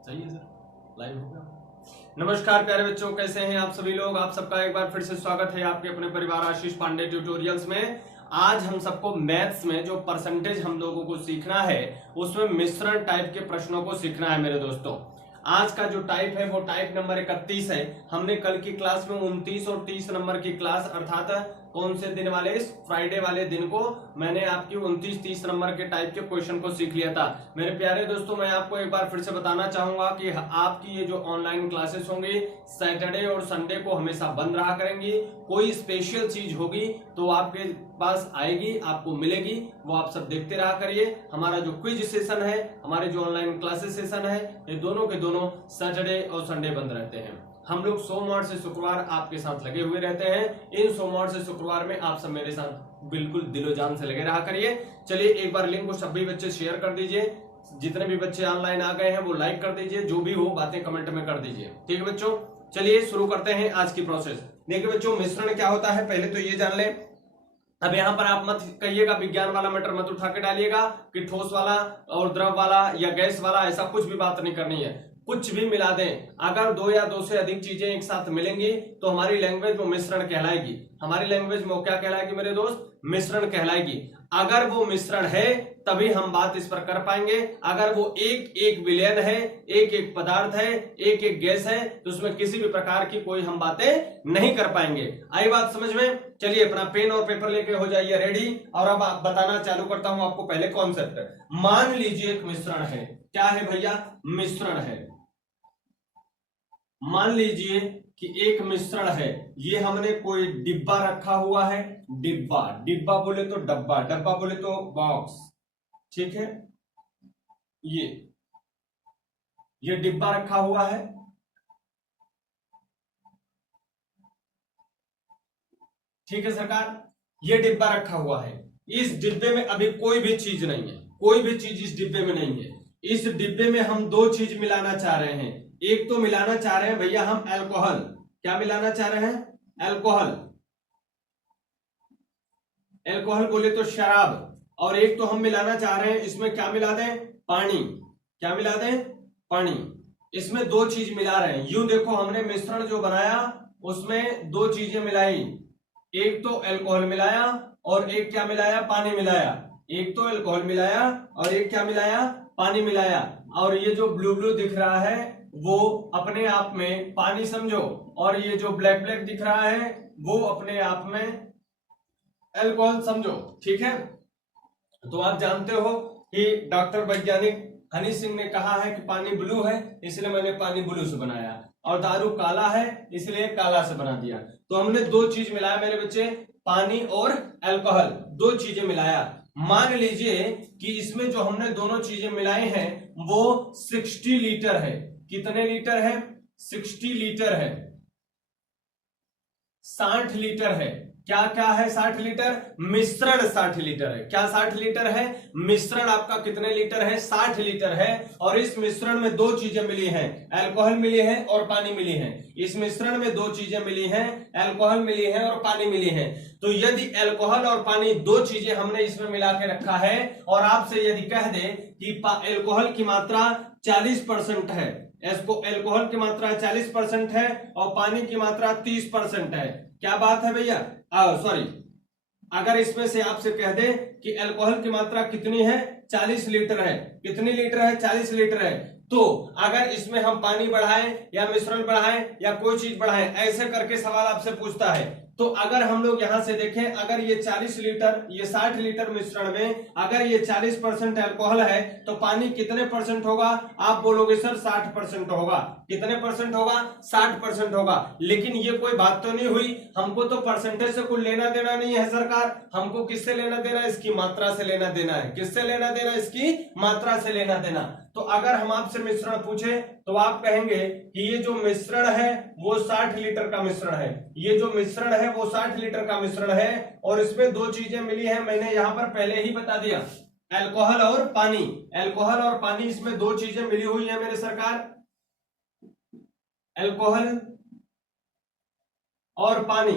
सही है sir, live हो गया। नमस्कार प्यारे बच्चों, कैसे हैं आप सभी लोग। आप सबका एक बार फिर से स्वागत है आपके अपने परिवार आशीष पांडे ट्यूटोरियल्स में। आज हम सबको मैथ्स में जो परसेंटेज हम लोगों को सीखना है उसमें मिश्रण टाइप के प्रश्नों को सीखना है मेरे दोस्तों। आज का जो टाइप है वो टाइप नंबर 31 है। हमने कल की क्लास में 29 और 30 नंबर की क्लास अर्थात कौन से दिन वाले, इस फ्राइडे वाले दिन को मैंने आपकी 29-30 नंबर के टाइप के क्वेश्चन को सीख लिया था। मेरे प्यारे दोस्तों, मैं आपको एक बार फिर से बताना चाहूंगा कि आपकी ये जो ऑनलाइन क्लासेस होंगी सैटरडे और संडे को हमेशा बंद रहा करेंगी। कोई स्पेशल चीज होगी तो आपके पास आएगी, आपको मिलेगी, वो आप सब देखते रहा करिए। हमारा जो क्विज सेशन है, हमारे जो ऑनलाइन क्लासेस सेशन है, ये दोनों के दोनों सैटरडे और संडे बंद रहते हैं। हम लोग सोमवार से शुक्रवार आपके साथ लगे हुए रहते हैं। इन सोमवार से शुक्रवार में आप सब मेरे साथ बिल्कुल दिलो जान से लगे रहा करिए। चलिए एक बार लिंक को सभी बच्चे शेयर कर दीजिए। जितने भी बच्चे ऑनलाइन आ गए हैं वो लाइक कर दीजिए, जो भी हो बातें कमेंट में कर दीजिए। ठीक है बच्चों, चलिए शुरू करते हैं आज की प्रोसेस। देखिए बच्चों, मिश्रण क्या होता है पहले तो ये जान लें। अब यहाँ पर आप मत कहिएगा विज्ञान वाला मैटर मत उठा के डालिएगा कि ठोस वाला और द्रव वाला या गैस वाला, ऐसा कुछ भी बात नहीं करनी है। कुछ भी मिला दें, अगर दो या दो से अधिक चीजें एक साथ मिलेंगी तो हमारी लैंग्वेज में मिश्रण कहलाएगी। हमारी लैंग्वेज में क्या कहलाएगी मेरे दोस्त? मिश्रण कहलाएगी। अगर वो मिश्रण है तभी हम बात इस पर कर पाएंगे। अगर वो एक एक विलयन है, एक एक पदार्थ है, एक एक गैस है, तो उसमें किसी भी प्रकार की कोई हम बातें नहीं कर पाएंगे। आई बात समझ में? चलिए अपना पेन और पेपर लेके हो जाइए रेडी। और अब आप बताना चालू करता हूं आपको पहले कॉन्सेप्ट। मान लीजिए एक मिश्रण है। क्या है भैया? मिश्रण है। मान लीजिए कि एक मिश्रण है, ये हमने कोई डिब्बा रखा हुआ है। डिब्बा, डिब्बा बोले तो डब्बा, डब्बा बोले तो बॉक्स, ठीक है। ये डिब्बा रखा हुआ है। ठीक है सरकार, ये डिब्बा रखा हुआ है। इस डिब्बे में अभी कोई भी चीज नहीं है, कोई भी चीज इस डिब्बे में नहीं है। इस डिब्बे में हम दो चीज मिलाना चाह रहे हैं। एक तो मिलाना चाह रहे हैं भैया हम अल्कोहल। क्या मिलाना चाह रहे हैं? अल्कोहल। अल्कोहल बोले तो शराब। और एक तो हम मिलाना चाह रहे हैं, इसमें क्या मिला दें? पानी। क्या मिला दें? पानी। इसमें दो चीज मिला रहे हैं। यूं देखो, हमने मिश्रण जो बनाया उसमें दो चीजें मिलाई। एक तो अल्कोहल मिलाया और एक क्या मिलाया? पानी मिलाया। एक तो अल्कोहल मिलाया और एक क्या मिलाया? पानी मिलाया। और ये जो ब्लू ब्लू दिख रहा है वो अपने आप में पानी समझो, और ये जो ब्लैक ब्लैक दिख रहा है वो अपने आप में अल्कोहल समझो। ठीक है, तो आप जानते हो कि डॉक्टर वैज्ञानिक हनी सिंह ने कहा है कि पानी ब्लू है इसलिए मैंने पानी ब्लू से बनाया, और दारू काला है इसलिए काला से बना दिया। तो हमने दो चीज मिलाया मेरे बच्चे, पानी और अल्कोहल, दो चीजें मिलाया। मान लीजिए कि इसमें जो हमने दोनों चीजें मिलाई हैं वो 60 लीटर है। कितने लीटर है? 60 लीटर है। 60 लीटर है। क्या क्या है? 60 लीटर। मिश्रण 60 लीटर है। क्या 60 लीटर है? मिश्रण आपका कितने लीटर है? 60 लीटर है। और इस मिश्रण में दो चीजें मिली हैं, अल्कोहल मिली है और पानी मिली है। इस मिश्रण में दो चीजें मिली हैं, अल्कोहल मिली है और पानी मिली है। तो यदि अल्कोहल और पानी दो चीजें हमने इसमें मिला के रखा है और आपसे यदि कह दे कि अल्कोहल की मात्रा 40% है, अल्कोहल की मात्रा 40% है और पानी की मात्रा 30% है, क्या बात है भैया? सॉरी, अगर इसमें से आपसे कह दे कि अल्कोहल की मात्रा कितनी है? 40 लीटर है। कितनी लीटर है? 40 लीटर है। तो अगर इसमें हम पानी बढ़ाएं या मिश्रण बढ़ाएं या कोई चीज बढ़ाएं, ऐसे करके सवाल आपसे पूछता है। तो अगर हम लोग यहां से देखें, अगर ये 40 लीटर, ये 60 लीटर मिश्रण में अगर ये 40% अल्कोहल है तो पानी कितने परसेंट होगा? आप बोलोगे सर 60% होगा। कितने परसेंट होगा? 60% होगा। लेकिन ये कोई बात तो नहीं हुई, हमको तो परसेंटेज से कोई लेना देना नहीं है सरकार। हमको किससे लेना देना? इसकी मात्रा से लेना देना है। किससे लेना देना? इसकी मात्रा से लेना देना। तो अगर हम आपसे मिश्रण पूछे तो आप कहेंगे कि ये जो मिश्रण है वो 60 लीटर का मिश्रण है। ये जो मिश्रण है वो 60 लीटर का मिश्रण है और इसमें दो चीजें मिली है, मैंने यहां पर पहले ही बता दिया, अल्कोहल और पानी। अल्कोहल और पानी, इसमें दो चीजें मिली हुई है मेरे सरकार, अल्कोहल और पानी,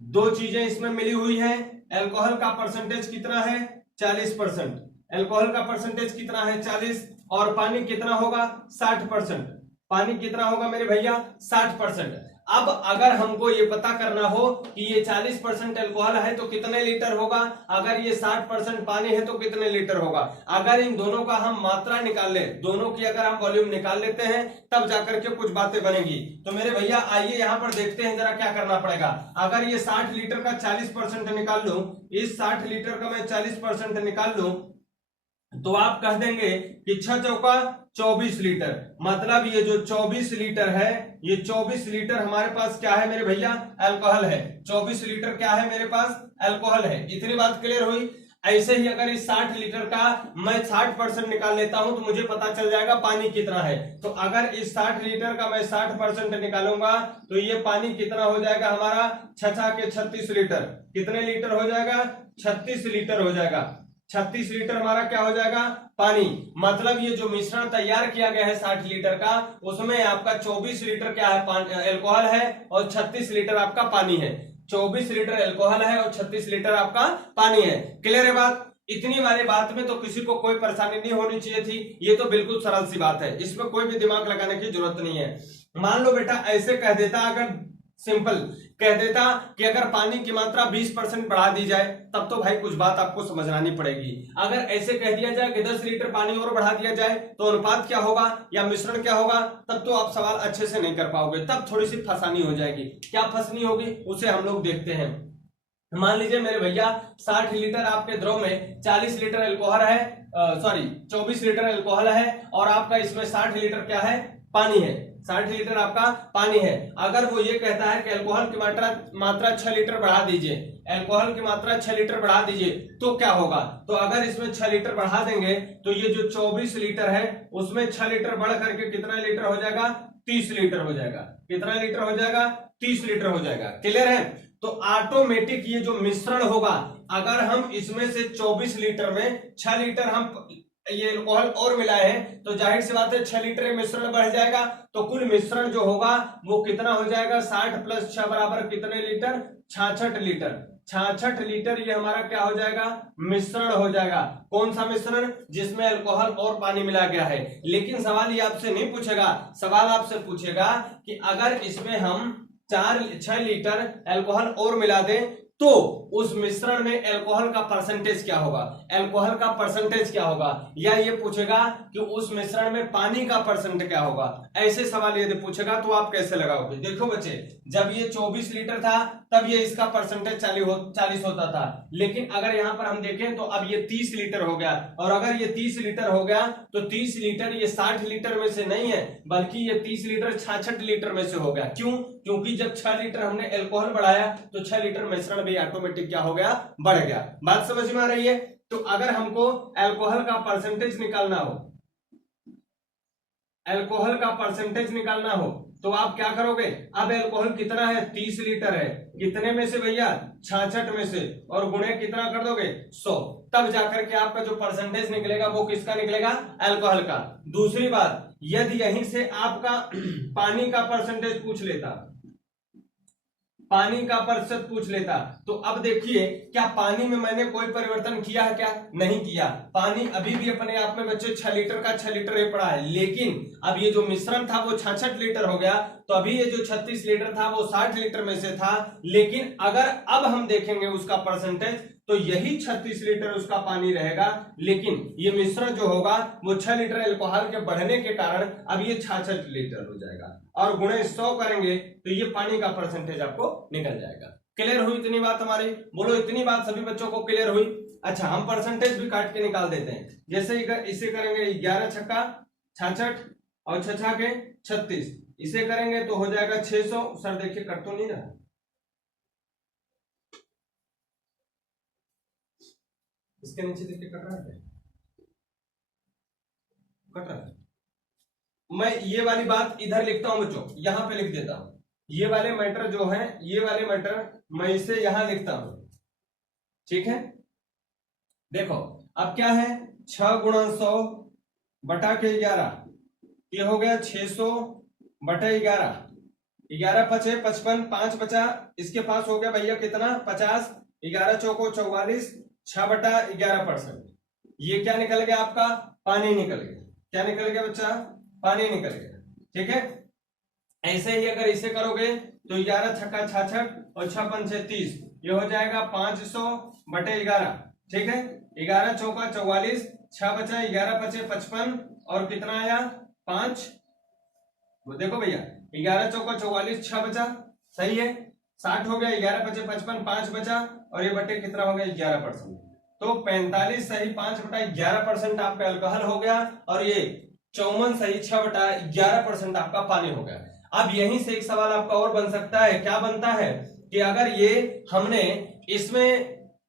दो चीजें इसमें मिली हुई है। अल्कोहल का परसेंटेज कितना है? 40%। अल्कोहल का परसेंटेज कितना है 40, और पानी कितना होगा 60%। पानी कितना होगा मेरे भैया 60%। अब अगर हमको ये पता करना हो कि ये 40% अल्कोहल है तो कितने लीटर होगा, अगर ये 60% पानी है तो कितने लीटर होगा। अगर इन दोनों का हम मात्रा निकाल ले, दोनों की अगर हम वॉल्यूम निकाल लेते हैं तब जाकर के कुछ बातें बनेगी। तो मेरे भैया आइए यहां पर देखते हैं जरा क्या करना पड़ेगा। अगर ये 60 लीटर का 40% निकाल लूं, इस 60 लीटर का मैं 40% निकाल लूं तो आप कह देंगे कि 6 चौका 24 लीटर। मतलब ये जो 24 लीटर है, ये 24 लीटर हमारे पास क्या है मेरे भैया अल्कोहल है। 24 लीटर क्या है मेरे पास अल्कोहल है। इतनी बात क्लियर हुई। ऐसे ही अगर इस 60 लीटर का मैं 60% निकाल लेता हूं तो मुझे पता चल जाएगा पानी कितना है। तो अगर इस 60 लीटर का मैं 60% निकालूंगा तो ये पानी कितना हो जाएगा हमारा 6 के 36 लीटर। कितने लीटर हो जाएगा 36 लीटर हो जाएगा। 36 लीटर हमारा क्या हो जाएगा पानी। मतलब ये जो मिश्रण तैयार किया गया है 60 लीटर का, उसमें आपका 24 लीटर क्या है अल्कोहल है और 36 लीटर आपका पानी है। 24 लीटर अल्कोहल है और 36 लीटर आपका पानी है। क्लियर है बात। इतनी वाली बात में तो किसी को कोई परेशानी नहीं होनी चाहिए थी। ये तो बिल्कुल सरल सी बात है, इसमें कोई भी दिमाग लगाने की जरूरत नहीं है। मान लो बेटा ऐसे कह देता, अगर सिंपल कह देता कि अगर पानी की मात्रा 20% बढ़ा दी जाए तब तो भाई कुछ बात आपको समझानी पड़ेगी। अगर ऐसे कह दिया जाए कि 10 लीटर पानी और बढ़ा दिया जाए तो अनुपात क्या होगा या मिश्रण क्या होगा, तब तो आप सवाल अच्छे से नहीं कर पाओगे, तब थोड़ी सी फसानी हो जाएगी। क्या फसनी होगी उसे हम लोग देखते हैं। मान लीजिए मेरे भैया 60 लीटर आपके द्रव में 40 लीटर अल्कोहल है, 24 लीटर अल्कोहल है और आपका इसमें 60 लीटर क्या है पानी है। 60 लीटर आपका पानी है। अगर वो ये कहता है कि अल्कोहल की मात्रा 6 लीटर बढ़ा दीजिए, अल्कोहल की मात्रा 6 लीटर बढ़ा दीजिए तो क्या होगा। तो अगर इसमें 6 लीटर बढ़ा देंगे तो ये जो 24 लीटर है उसमें 6 लीटर बढ़ करके कितना लीटर हो जाएगा 30 लीटर हो जाएगा। कितना लीटर हो जाएगा 30 लीटर हो जाएगा। क्लियर है। तो ऑटोमेटिक ये जो मिश्रण होगा, अगर हम इसमें से 24 लीटर में 6 लीटर हम ये अल्कोहल और मिलाए हैं तो जाहिर सी बात है 6 लीटर मिश्रण बढ़ जाएगा। तो कुल मिश्रण जो होगा वो कितना हो जाएगा 60 + 6 बराबर कितने लीटर 66 लीटर। 66 लीटर ये हमारा क्या हो जाएगा मिश्रण हो जाएगा। कौन सा मिश्रण जिसमें अल्कोहल और पानी मिला गया है। लेकिन सवाल ये आपसे नहीं पूछेगा, सवाल आपसे पूछेगा कि अगर इसमें हम 6 लीटर अल्कोहल और मिला दें तो उस मिश्रण में अल्कोहल का परसेंटेज क्या होगा, अल्कोहल का परसेंटेज क्या होगा, या ये पूछेगा कि उस मिश्रण में पानी का परसेंट क्या होगा। ऐसे सवाल यदि पूछेगा तो आप कैसे लगाओगे। देखो बच्चे, जब ये 24 लीटर था तब ये इसका परसेंटेज 40 होता था, लेकिन अगर यहां पर हम देखें तो अब ये 30 लीटर हो गया। और अगर ये 30 लीटर हो गया तो 30 लीटर ये 60 लीटर में से नहीं है, बल्कि ये 30 लीटर 66 लीटर में से हो गया। क्यों? क्योंकि जब 6 लीटर हमने अल्कोहल बढ़ाया तो 6 लीटर मिश्रण भी ऑटोमेटिक क्या हो गया बढ़ गया। बात समझ में आ रही है। तो अगर हमको अल्कोहल का परसेंटेज निकालना हो, अल्कोहल का परसेंटेज निकालना हो तो आप क्या करोगे। अब अल्कोहल कितना है 30 लीटर है, कितने में से भैया 66 में से, और गुणे कितना कर दोगे 100, तब जाकर के आपका जो परसेंटेज निकलेगा वो किसका निकलेगा अल्कोहल का। दूसरी बात, यदि यहीं से आपका पानी का परसेंटेज पूछ लेता, पानी का प्रतिशत पूछ लेता, तो अब देखिए क्या पानी में मैंने कोई परिवर्तन किया है क्या, नहीं किया। पानी अभी भी अपने आप में बच्चे 6 लीटर का 6 लीटर ही पड़ा है, लेकिन अब ये जो मिश्रण था वो 66 लीटर हो गया। तो अभी ये जो 36 लीटर था वो 60 लीटर में से था, लेकिन अगर अब हम देखेंगे उसका परसेंटेज तो यही 36 लीटर उसका पानी रहेगा, लेकिन ये मिश्रण जो होगा वो 6 लीटर अल्कोहल के बढ़ने के कारण अब ये 66 लीटर हो जाएगा, और गुणे 100 करेंगे तो ये पानी का परसेंटेज आपको निकल जाएगा। क्लियर हुई इतनी बात हमारी? बोलो इतनी बात सभी बच्चों को क्लियर हुई? अच्छा, हम परसेंटेज भी काट के निकाल देते हैं। जैसे इसे करेंगे 11 छक्का 66 और 6 के 36, इसे करेंगे तो हो जाएगा 600। सर देखिए कट तो नहीं रहा, इसके नीचे देखिए कट रहा है, कट रहा है। मैं ये वाली बात इधर लिखता हूं बच्चों, यहां पे लिख देता हूं। ये वाले मैटर जो है, ये वाले मैटर मैं इसे यहां लिखता हूं, ठीक है। देखो अब क्या है 6 × 100 बटा के 11, ये हो गया 600 बटे 11, 11 पचे 55, 5 बचा, इसके पास हो गया भैया कितना 50, 11 चौको 44, 6 बटा 11%। ये क्या निकल गया आपका, पानी निकल गया। क्या निकल गया बच्चा, पानी निकल गया। ठीक है, ऐसे ही अगर इसे करोगे तो 11 छक्का 66 और 6 पंचे 30, ये हो जाएगा 500/11। ठीक है, 11 चौका 44, 6 बचा, 11 पचे 55 और कितना आया 5। देखो भैया 11 चौका 44, 6 बचा, सही है, 60 हो गया, 11 पचे 55, 5 बचा और ये बटे कितना हो गया 11%। तो 45 सही 5/11% आपका अल्कोहल हो गया और ये 54 सही 6/11% आपका पानी हो गया। अब यहीं से एक सवाल आपका और बन सकता है, क्या बनता है कि अगर ये हमने इसमें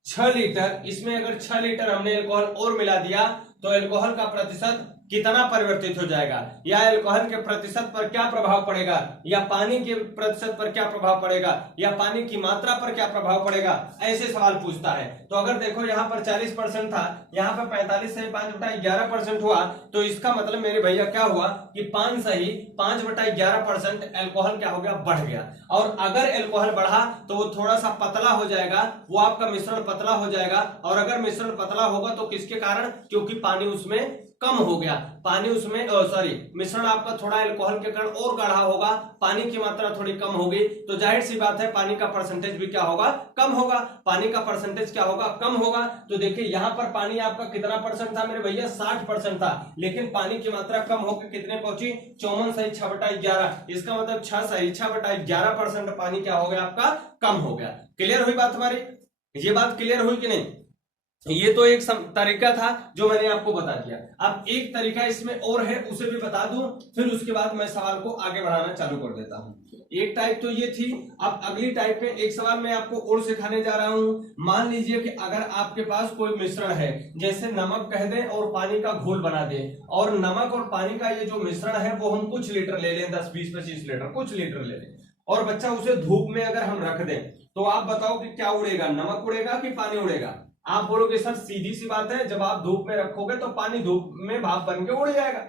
6 लीटर, इसमें अगर 6 लीटर हमने अल्कोहल और मिला दिया तो अल्कोहल का प्रतिशत कितना परिवर्तित हो जाएगा, या अल्कोहल के प्रतिशत पर क्या प्रभाव पड़ेगा, या पानी के प्रतिशत पर क्या प्रभाव पड़ेगा, या पानी की मात्रा पर क्या प्रभाव पड़ेगा, ऐसे सवाल पूछता है। तो अगर देखो यहाँ पर 40% था, यहाँ पर 45 सही 5/11% हुआ, तो इसका मतलब मेरे भैया क्या हुआ कि 5 सही 5/11% अल्कोहल क्या हो गया, बढ़ गया। और अगर अल्कोहल बढ़ा तो वो थोड़ा सा पतला हो जाएगा, वो आपका मिश्रण पतला हो जाएगा। और अगर मिश्रण पतला होगा तो किसके कारण, क्योंकि पानी उसमें कम हो गया, पानी उसमें सॉरी मिश्रण आपका थोड़ा अल्कोहल के कारण और गाढ़ा होगा, पानी की मात्रा थोड़ी कम होगी, तो जाहिर सी बात है पानी का परसेंटेज भी क्या होगा, कम होगा। पानी का परसेंटेज क्या होगा, कम होगा। तो देखिए यहाँ पर पानी आपका कितना परसेंट था मेरे भैया, 60% था, लेकिन पानी की मात्रा कम होकर कितने पहुंची, 54 सही 6/11। इसका मतलब 6 सही 6/11% पानी क्या हो गया आपका, कम हो गया। क्लियर हुई बात हमारी, ये बात क्लियर हुई कि नहीं। ये तो एक तरीका था जो मैंने आपको बता दिया। अब एक तरीका इसमें और है, उसे भी बता दूं, फिर उसके बाद मैं सवाल को आगे बढ़ाना चालू कर देता हूं। एक टाइप तो ये थी, अब अगली टाइप में एक सवाल मैं आपको और सिखाने जा रहा हूं। मान लीजिए कि अगर आपके पास कोई मिश्रण है, जैसे नमक कह दें और पानी का घोल बना दें, और नमक और पानी का ये जो मिश्रण है वो हम कुछ लीटर ले लें, 10 20 25 लीटर, कुछ लीटर ले लें, और बच्चा उसे धूप में अगर हम रख दें, तो आप बताओ कि क्या उड़ेगा, नमक उड़ेगा कि पानी उड़ेगा। आप बोलोगे सर सीधी सी बात है, जब आप धूप में रखोगे तो पानी धूप में भाप बन के उड़ जाएगा,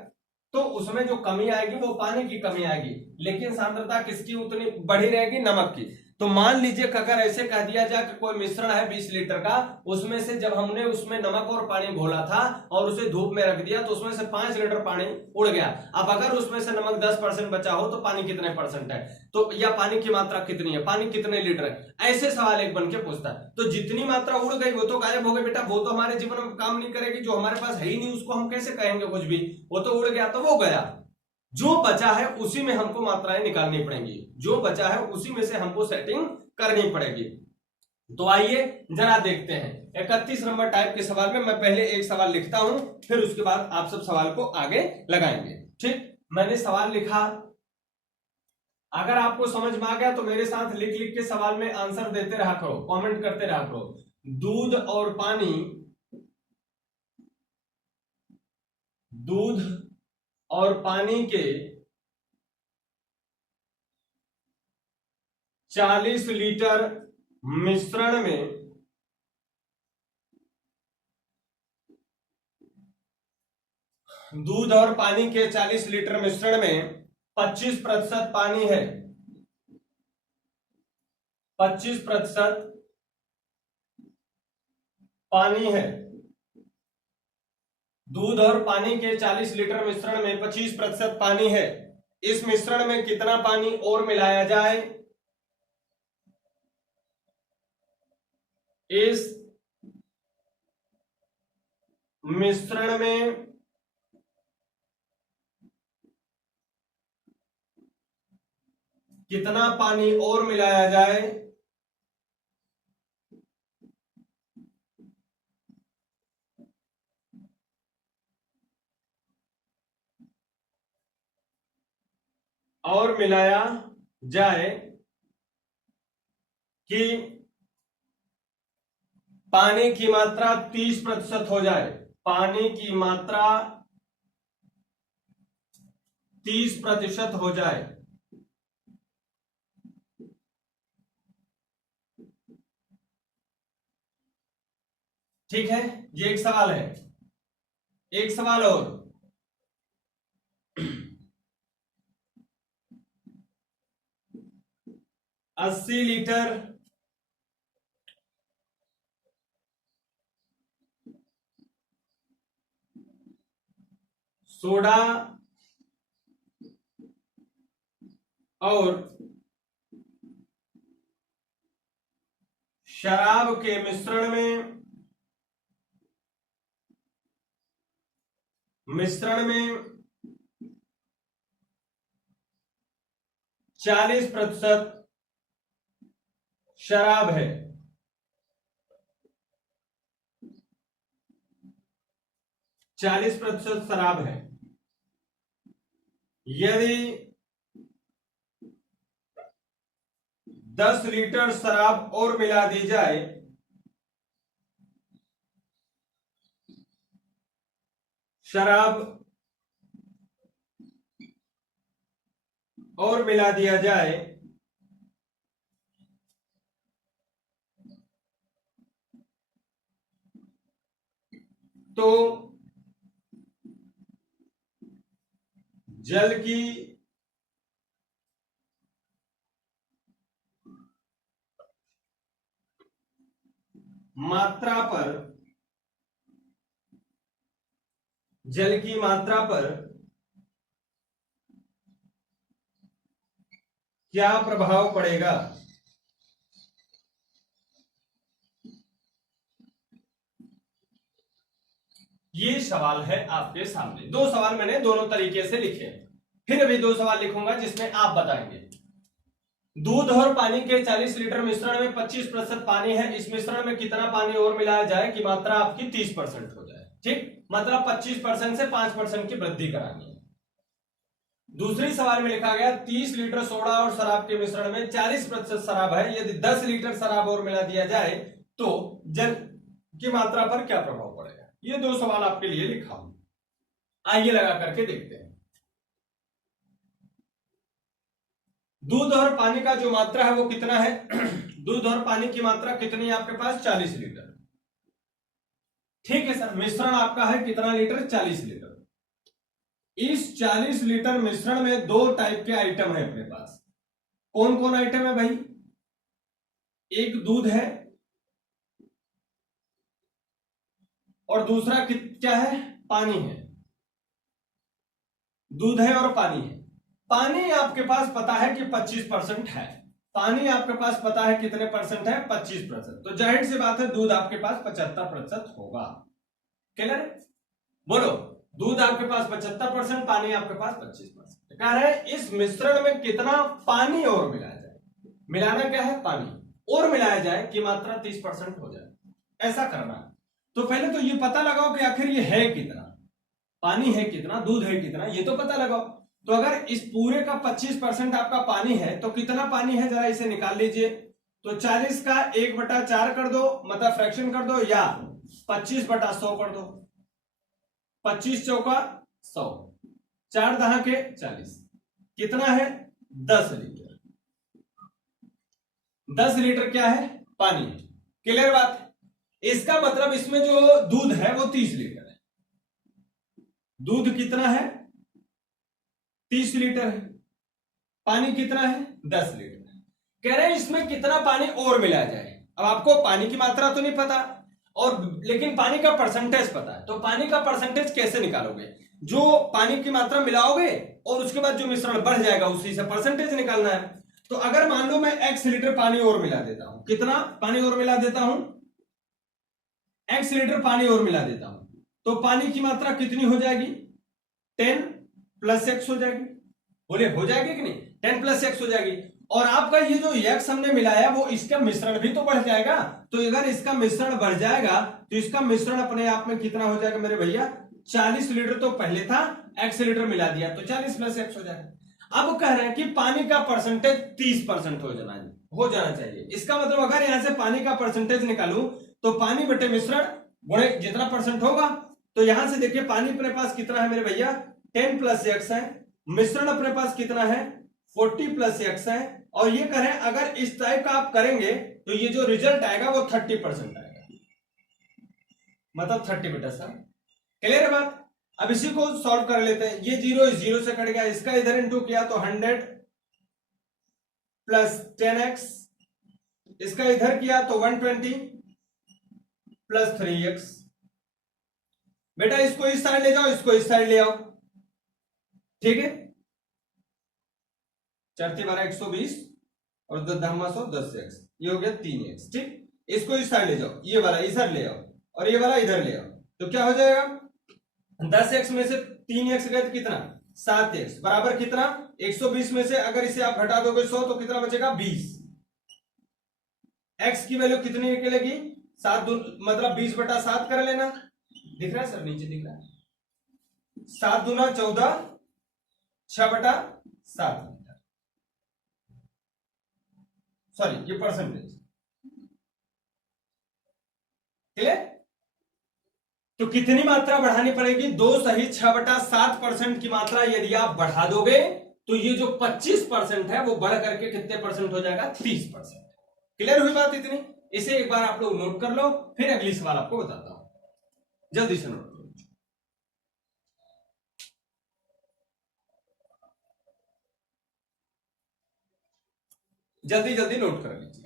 तो उसमें जो कमी आएगी वो पानी की कमी आएगी, लेकिन सांद्रता किसकी उतनी बढ़ी रहेगी, नमक की। तो मान लीजिए कि अगर ऐसे कह दिया जाए कि कोई मिश्रण है 20 लीटर का, उसमें से जब हमने उसमें नमक और पानी घोला था और उसे धूप में रख दिया तो उसमें से 5 लीटर पानी उड़ गया। अब अगर उसमें से नमक 10% बचा हो तो पानी कितने परसेंट है, तो या पानी की मात्रा कितनी है, पानी कितने लीटर है, ऐसे सवाल एक बन के पूछता है। तो जितनी मात्रा उड़ गई वो तो गायब हो गई बेटा, वो तो हमारे जीवन में काम नहीं करेगी, जो हमारे पास है ही नहीं उसको हम कैसे कहेंगे कुछ भी, वो तो उड़ गया तो वो गया। जो बचा है उसी में हमको मात्राएं निकालनी पड़ेंगी, जो बचा है उसी में से हमको सेटिंग करनी पड़ेगी। तो आइए जरा देखते हैं 31 नंबर टाइप के सवाल में। मैं पहले एक सवाल लिखता हूं, फिर उसके बाद आप सब सवाल को आगे लगाएंगे। ठीक, मैंने सवाल लिखा, अगर आपको समझ में आ गया तो मेरे साथ लिख लिख के सवाल में आंसर देते रहा करो, कमेंट करते रहा करो। दूध और पानी, दूध और पानी के 40 लीटर मिश्रण में दूध और पानी के 40 लीटर मिश्रण में 25% पानी है, 25% पानी है। दूध और पानी के 40 लीटर मिश्रण में 25% पानी है। इस मिश्रण में कितना पानी और मिलाया जाए, इस मिश्रण में कितना पानी और मिलाया जाए, और मिलाया जाए कि पानी की मात्रा 30% हो जाए, पानी की मात्रा 30% हो जाए। ठीक है, ये एक सवाल है। एक सवाल और, 80 लीटर सोडा और शराब के मिश्रण में 40% शराब है। 40% शराब है। यदि 10 लीटर शराब और मिला दी जाए शराब और मिला दिया जाए तो जल की मात्रा पर क्या प्रभाव पड़ेगा? ये सवाल है आपके सामने। दो सवाल मैंने दोनों तरीके से लिखे हैं, फिर अभी दो सवाल लिखूंगा जिसमें आप बताएंगे। दूध और पानी के 40 लीटर मिश्रण में 25% पानी है। इस मिश्रण में कितना पानी और मिलाया जाए कि मात्रा आपकी 30% हो जाए। ठीक, मतलब 25% से 5% की वृद्धि करानी है। दूसरी सवाल में लिखा गया 30 लीटर सोडा और शराब के मिश्रण में 40% शराब है। यदि 10 लीटर शराब और मिला दिया जाए तो जल की मात्रा पर क्या प्रभाव पड़ेगा। ये दो सवाल आपके लिए लिखा हूं, आइए लगा करके देखते हैं। दूध और पानी का जो मात्रा है वो कितना है? दूध और पानी की मात्रा कितनी है आपके पास? 40 लीटर। ठीक है सर, मिश्रण आपका है कितना लीटर? 40 लीटर। इस 40 लीटर मिश्रण में दो टाइप के आइटम है अपने पास। कौन कौन आइटम है भाई? एक दूध है और दूसरा क्या है? पानी है। दूध है और पानी है। पानी आपके पास पता है कि 25% है। पानी आपके पास पता है कितने परसेंट है? 25%। तो जाहिर सी बात है दूध आपके पास 75% होगा। क्लियर? बोलो, दूध आपके पास 75%, पानी आपके पास 25%। कह रहे हैं इस मिश्रण में कितना पानी और मिलाया जाए। मिलाना क्या है? पानी और मिलाया जाए कि मात्रा 30% हो जाए, ऐसा करना है। तो पहले तो ये पता लगाओ कि आखिर ये है कितना, पानी है कितना, दूध है कितना, ये तो पता लगाओ। तो अगर इस पूरे का 25% आपका पानी है तो कितना पानी है जरा इसे निकाल लीजिए। तो 40 का 1/4 कर दो, मतलब फ्रैक्शन कर दो, या 25/100 कर दो। 25 चौका 100, 4 दहा के 40, कितना है? 10 लीटर। 10 लीटर क्या है? पानी। क्लियर बात? इसका मतलब इसमें जो दूध है वो 30 लीटर है। दूध कितना है? 30 लीटर है। पानी कितना है? 10 लीटर है। कह रहे हैं इसमें कितना पानी और मिलाया जाए। अब आपको पानी की मात्रा तो नहीं पता, और लेकिन पानी का परसेंटेज पता है। तो पानी का परसेंटेज कैसे निकालोगे? जो पानी की मात्रा मिलाओगे और उसके बाद जो मिश्रण बढ़ जाएगा उसी से परसेंटेज निकालना है। तो अगर मान लो मैं x लीटर पानी और मिला देता हूं, कितना पानी और मिला देता हूं? x लीटर पानी और मिला देता हूं, तो पानी की मात्रा कितनी हो जाएगी? 10 + x हो जाएगी। बोले हो जाएगी कि नहीं? 10 + x हो जाएगी। और आपका ये जो x हमने मिलाया वो इसका मिश्रण भी तो बढ़ जाएगा। तो अगर इसका मिश्रण बढ़ जाएगा तो इसका मिश्रण अपने आप में कितना हो जाएगा मेरे भैया? 40 लीटर तो पहले था, x लीटर मिला दिया तो 40 + x हो जाएगा। अब कह रहे हैं कि पानी का परसेंटेज 30% हो जाना चाहिए। इसका मतलब अगर यहां से पानी का परसेंटेज निकालूं तो पानी बटे मिश्रण गुणे जितना परसेंट होगा। तो यहां से देखिए पानी अपने पास कितना है मेरे भैया? 10 + x है। मिश्रण अपने पास कितना है? 40 + x है। और ये करें अगर इस टाइप का आप करेंगे तो ये जो रिजल्ट आएगा वो 30% आएगा, मतलब 30/7। क्लियर है बात? अब इसी को सॉल्व कर लेते हैं। ये 0 इस 0 से कट गया, इसका इधर इंटू किया तो 100 + 10x, इसका इधर किया तो 120 + 3x। बेटा इसको इस साइड ले जाओ, इसको इस साइड ले आओ, ठीक है, 4×12 120 और 10×10 ये हो गया 3x। ठीक, इसको इस साइड ले जाओ, ये वाला इधर ले आओ और ये वाला इधर ले आओ, तो क्या हो जाएगा 10x में से 3x गए तो कितना 7x बराबर कितना 120 में से अगर इसे आप घटा दोगे 100 तो कितना बचेगा 20। x की वैल्यू कितनी निकलेगी 7 मतलब 20/7 कर लेना, दिख रहा है सर नीचे दिख रहा है 7 दूना 14 6/7 सॉरी ये परसेंटेज क्लियर। तो कितनी मात्रा बढ़ानी पड़ेगी 2 सही 6/7% की मात्रा यदि आप बढ़ा दोगे तो ये जो 25% है वो बढ़ करके कितने परसेंट हो जाएगा 30%। क्लियर हुई बात इतनी, इसे एक बार आप लोग नोट कर लो, फिर अगली सवाल आपको बताता हूं, जल्दी से नोट करो। जल्दी जल्दी नोट कर लीजिए।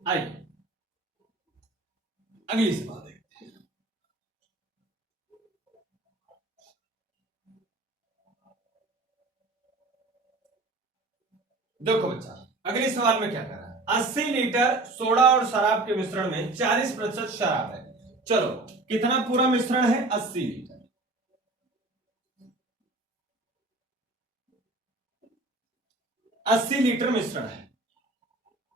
आइए अगली सवाल देखते हैं। देखो बच्चा अगले सवाल में क्या कर रहा है 80 लीटर सोडा और शराब के मिश्रण में 40% शराब है। चलो कितना पूरा मिश्रण है 80 लीटर। 80 लीटर मिश्रण है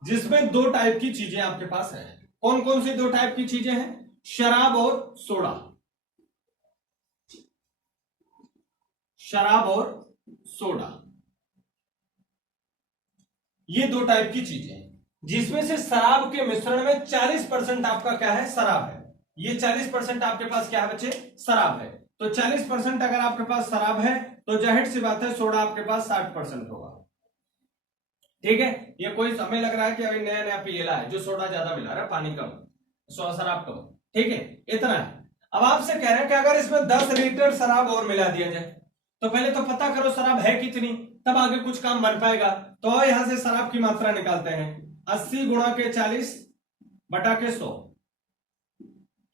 जिसमें 2 टाइप की चीजें आपके पास है। कौन कौन सी 2 टाइप की चीजें हैं शराब और सोडा। शराब और सोडा ये 2 टाइप की चीजें हैं जिसमें से शराब के मिश्रण में 40% आपका क्या है शराब है। ये 40% आपके पास क्या है बच्चे शराब है। तो 40% अगर आपके पास शराब है तो जाहिर सी बात है सोडा आपके पास 60% होगा। ठीक है, ये कोई समय लग रहा है कि अभी नया नया पिएला है जो सोडा ज्यादा मिला रहा है पानी कम शराब कम। ठीक है इतना है। अब आपसे कह रहे हैं कि अगर इसमें 10 लीटर शराब और मिला दिया जाए तो पहले तो पता करो शराब है कितनी, तब आगे कुछ काम बन पाएगा। तो यहां से शराब की मात्रा निकालते हैं 80 × 40/100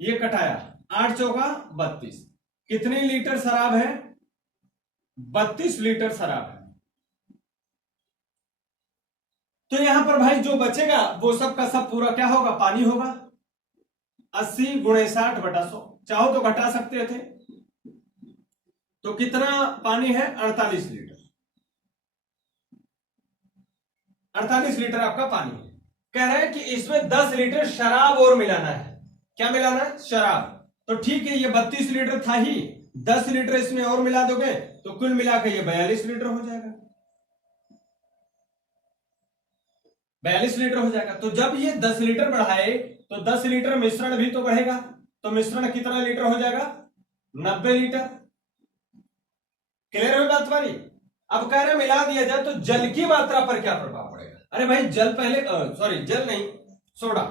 ये कटाया 8 चौका 32 कितनी लीटर शराब है 32 लीटर शराब है। तो यहां पर भाई जो बचेगा वो सब का सब पूरा क्या होगा पानी होगा। 80 × 60/100 चाहो तो घटा सकते थे। तो कितना पानी है 48 लीटर। 48 लीटर आपका पानी है। कह रहे हैं कि इसमें 10 लीटर शराब और मिलाना है। क्या मिलाना है शराब। तो ठीक है ये 32 लीटर था ही 10 लीटर इसमें और मिला दोगे तो कुल मिलाकर ये 42 लीटर हो जाएगा। 42 लीटर हो जाएगा। तो जब ये 10 लीटर बढ़ाए तो 10 लीटर मिश्रण भी तो बढ़ेगा। तो मिश्रण कितना लीटर हो जाएगा 90 लीटर। क्लियर हुई बात तुम्हारी। अब कह रहे मिला दिया जाए तो जल की मात्रा पर क्या प्रभाव पड़ेगा। अरे भाई जल पहले सॉरी जल नहीं सोडा।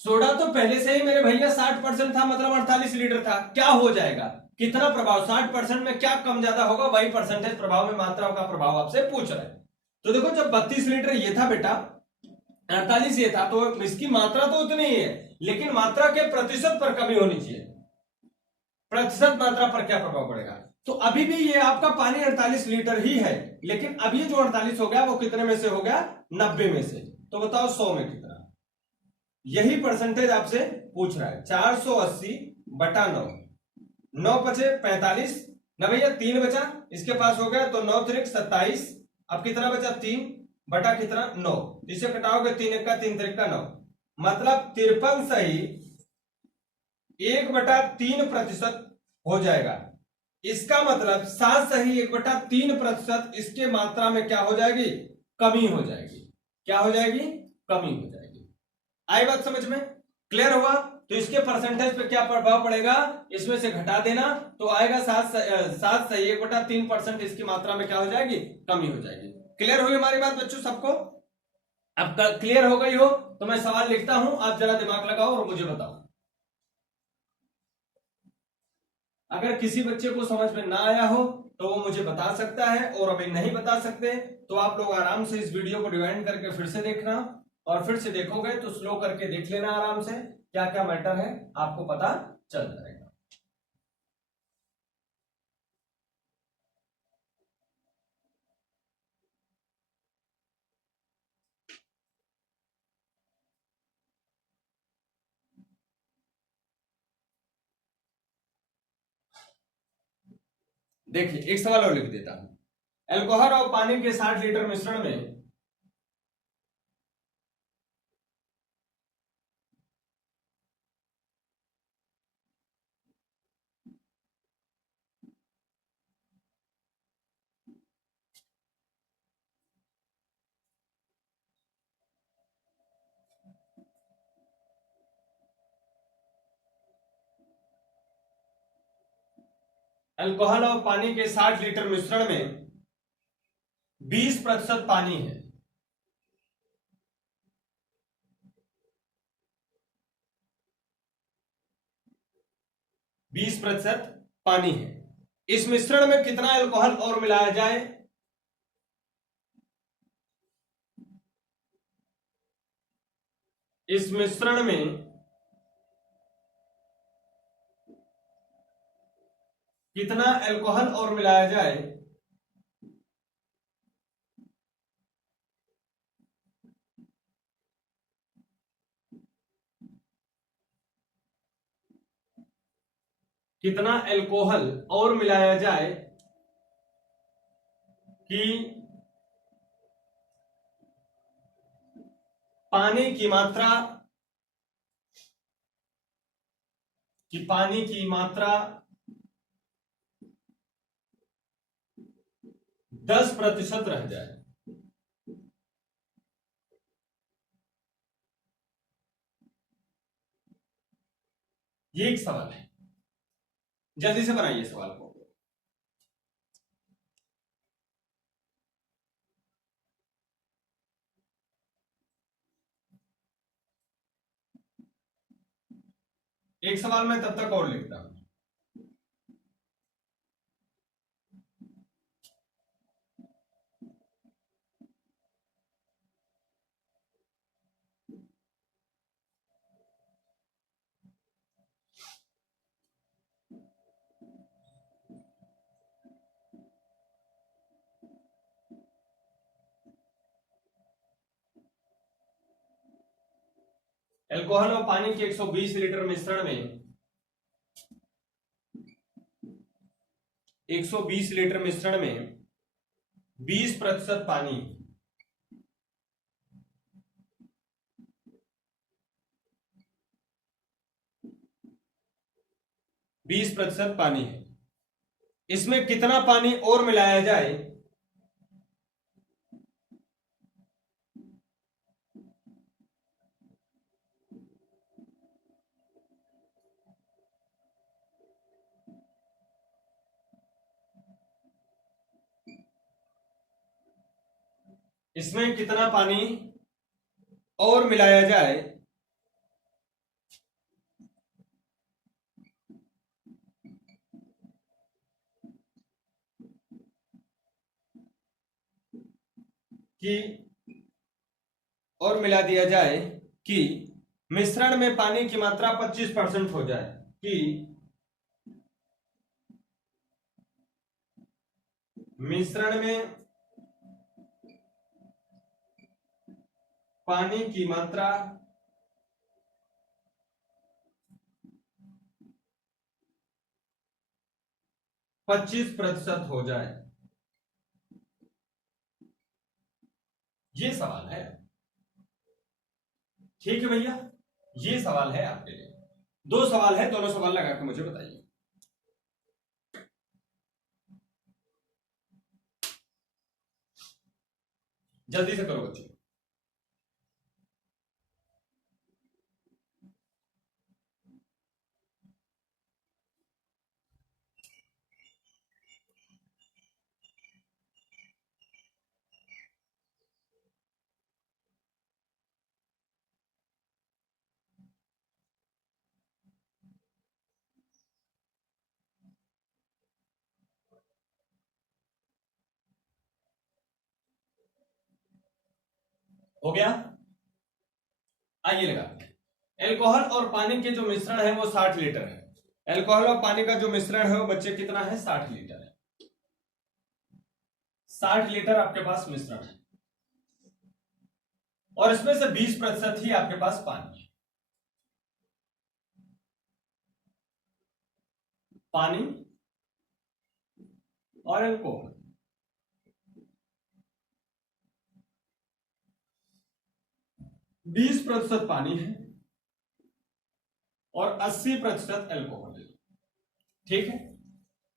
सोडा तो पहले से ही मेरे भैया 60% था मतलब 48 लीटर था। क्या हो जाएगा कितना प्रभाव 60% में क्या कम ज्यादा होगा वही परसेंटेज प्रभाव में मात्रा का प्रभाव आपसे पूछ रहे हैं। तो देखो जब 32 लीटर ये था बेटा 48 ये था तो इसकी मात्रा तो उतनी ही है लेकिन मात्रा के प्रतिशत पर कमी होनी चाहिए। प्रतिशत मात्रा पर क्या प्रभाव पड़ेगा। तो अभी भी ये आपका पानी 48 लीटर ही है लेकिन अभी जो 48 हो गया वो कितने में से हो गया 90 में से। तो बताओ 100 में कितना। यही परसेंटेज आपसे पूछ रहा है 480/9 9 बचे 45 ना भैया 3 बचा इसके पास हो गया तो 9 त्रिक 27। अब कितना बचा 3 बटा कितना 9 इसे कटाओगे 3 1 का 3 त्रिक का 9 मतलब 53 सही 1/3% हो जाएगा। इसका मतलब 7 सही 1/3% इसके मात्रा में क्या हो जाएगी कमी हो जाएगी। क्या हो जाएगी कमी हो जाएगी। आई बात समझ में क्लियर हुआ। तो इसके परसेंटेज पे क्या प्रभाव पड़ेगा इसमें से घटा देना तो आएगा 7 सही 1/3% इसकी मात्रा में क्या हो जाएगी कमी हो जाएगी। क्लियर हुई हमारी बात बच्चों सबको। अब क्लियर हो गई हो तो मैं सवाल लिखता हूं आप जरा दिमाग लगाओ और मुझे बताओ। अगर किसी बच्चे को समझ में ना आया हो तो वो मुझे बता सकता है, और अभी नहीं बता सकते तो आप लोग आराम से इस वीडियो को रिवाइंड करके फिर से देखना, और फिर से देखोगे तो स्लो करके देख लेना आराम से, क्या क्या मैटर है आपको पता चल जाएगा। देखिए एक सवाल और लिख देता हूं। अल्कोहल और पानी के 60 लीटर मिश्रण में अल्कोहल और पानी के 60 लीटर मिश्रण में 20% पानी है। 20% पानी है। इस मिश्रण में कितना अल्कोहल और मिलाया जाए? इस मिश्रण में कितना अल्कोहल और मिलाया जाए? कितना अल्कोहल और मिलाया जाए कि पानी की मात्रा, कि पानी की मात्रा 10% रह जाए। ये एक सवाल है, जल्दी से बनाइए सवाल को। एक सवाल मैं तब तक और लिखता हूं। अल्कोहल और पानी के 120 लीटर मिश्रण में 120 लीटर मिश्रण में 20% पानी, 20% पानी है। इसमें कितना पानी और मिलाया जाए इसमें कितना पानी और मिलाया जाए कि, और मिला दिया जाए कि मिश्रण में पानी की मात्रा 25% हो जाए, कि मिश्रण में पानी की मात्रा 25% हो जाए। ये सवाल है, ठीक है भैया, ये सवाल है आपके लिए। दो सवाल है, दोनों सवाल लगा के मुझे बताइए। जल्दी से करो बच्चों। हो गया। आइए लगा, एल्कोहल और पानी के जो मिश्रण है वो 60 लीटर है। एल्कोहल और पानी का जो मिश्रण है वो बच्चे कितना है, 60 लीटर है। 60 लीटर आपके पास मिश्रण है और इसमें से 20% ही आपके पास पानी है। पानी और एल्कोहल, 20% पानी है और 80% एल्कोहल है। ठीक है,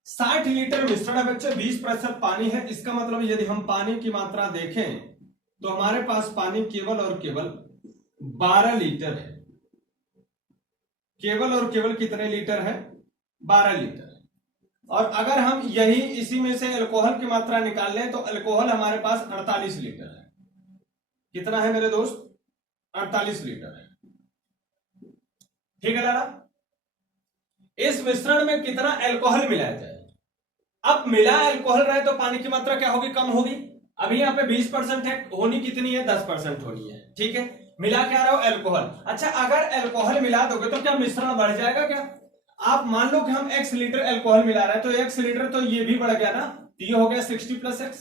60 लीटर मिश्रण है बच्चे, 20% पानी है। इसका मतलब यदि हम पानी की मात्रा देखें तो हमारे पास पानी केवल और केवल 12 लीटर है। केवल और केवल कितने लीटर है, 12 लीटर है। और अगर हम यही इसी में से अल्कोहल की मात्रा निकाल लें तो अल्कोहल हमारे पास 48 लीटर है। कितना है मेरे दोस्त, 48 लीटर है। ठीक है दादा, इस मिश्रण में कितना अल्कोहल मिलाया जाए। अब मिला अल्कोहल रहे तो पानी की मात्रा क्या होगी, कम होगी। अभी यहाँ पे 20% है, होनी कितनी है, 10% होनी है। ठीक है, मिला क्या रहा हो, अल्कोहल। अच्छा, अगर अल्कोहल मिला दोगे तो क्या मिश्रण बढ़ जाएगा क्या। आप मान लो कि हम x लीटर अल्कोहल मिला रहे हैं तो x लीटर तो ये भी बढ़ गया ना, तो ये हो गया 60 + x।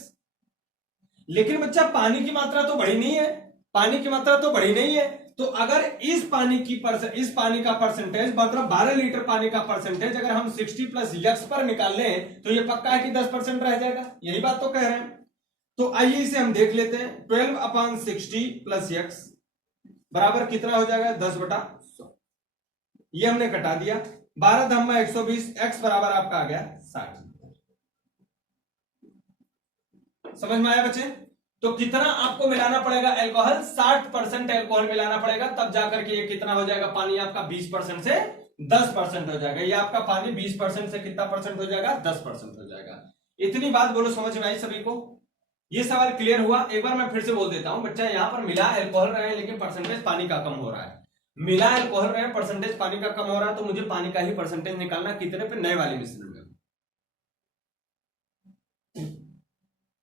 लेकिन बच्चा पानी की मात्रा तो बढ़ी नहीं है, पानी की मात्रा तो बढ़ी नहीं है। तो अगर इस पानी का परसेंटेज मतलब 12 लीटर पानी का परसेंटेज अगर हम 60 + x पर निकाल लें तो ये पक्का है कि 10% रह जाएगा। यही बात तो कह रहे हैं। तो आइए इसे हम देख लेते हैं। 12/60 + x बराबर कितना हो जाएगा, 10/100। ये हमने कटा दिया, 12 × 120, x बराबर आपका आ गया 60। समझ में आया बच्चे। तो कितना आपको मिलाना पड़ेगा अल्कोहल, 60% अल्कोहल मिलाना पड़ेगा, तब जाकर के ये कितना हो जाएगा, पानी आपका 20% से 10% हो जाएगा। ये आपका पानी 20% से कितना परसेंट हो जाएगा, 10% हो जाएगा। इतनी बात बोलो, समझ में आई सभी को। ये सवाल क्लियर हुआ। एक बार मैं फिर से बोल देता हूं बच्चा, यहां पर मिला अल्कोहल रहे लेकिन परसेंटेज पानी का कम हो रहा है। मिला अल्कोहल रहे, परसेंटेज पानी का कम हो रहा है, तो मुझे पानी का ही परसेंटेज निकालना, कितने पे, नए वाले मिश्रण में।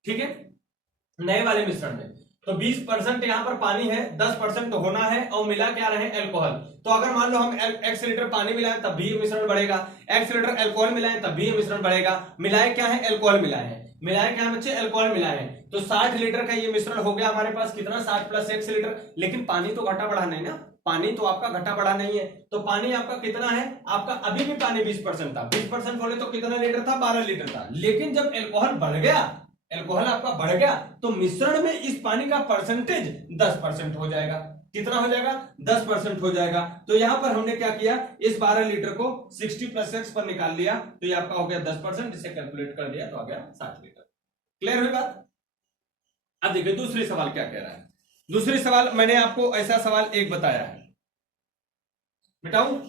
ठीक है, नए वाले मिश्रण में तो 20% यहां पर पानी है, 10% होना है और मिला क्या रहे, अल्कोहल। तो अगर मान लो हम x लीटर पानी मिलाएं तब भी ये मिश्रण बढ़ेगा, x लीटर अल्कोहल मिलाएं तब भी ये मिश्रण बढ़ेगा। मिलाए क्या है, अल्कोहल मिलाए हैं। मिलाए क्या है बच्चे, अल्कोहल मिलाए हैं। तो 60 लीटर का ये मिश्रण हो गया हमारे पास, कितना, 60 + x लीटर। लेकिन पानी तो घटा बढ़ा नहीं ना, पानी तो आपका घटा बढ़ा नहीं है। तो पानी आपका कितना है, आपका अभी भी पानी 20% था। 20% बोले तो कितना लीटर था, 12 लीटर था। लेकिन जब अल्कोहल बढ़ गया, अल्कोहल आपका बढ़ गया, तो मिश्रण में इस पानी का परसेंटेज 10% हो जाएगा। कितना हो जाएगा, 10% हो जाएगा। तो यहां पर हमने क्या किया, इस 12 लीटर को 60 + x पर निकाल लिया, तो ये आपका हो गया 10%। इसे कैलकुलेट कर दिया तो आ गया 60 लीटर। क्लियर हुई बात। अब देखिए दूसरी सवाल क्या कह रहा है। दूसरी सवाल मैंने आपको ऐसा सवाल एक बताया है, मिटाऊं।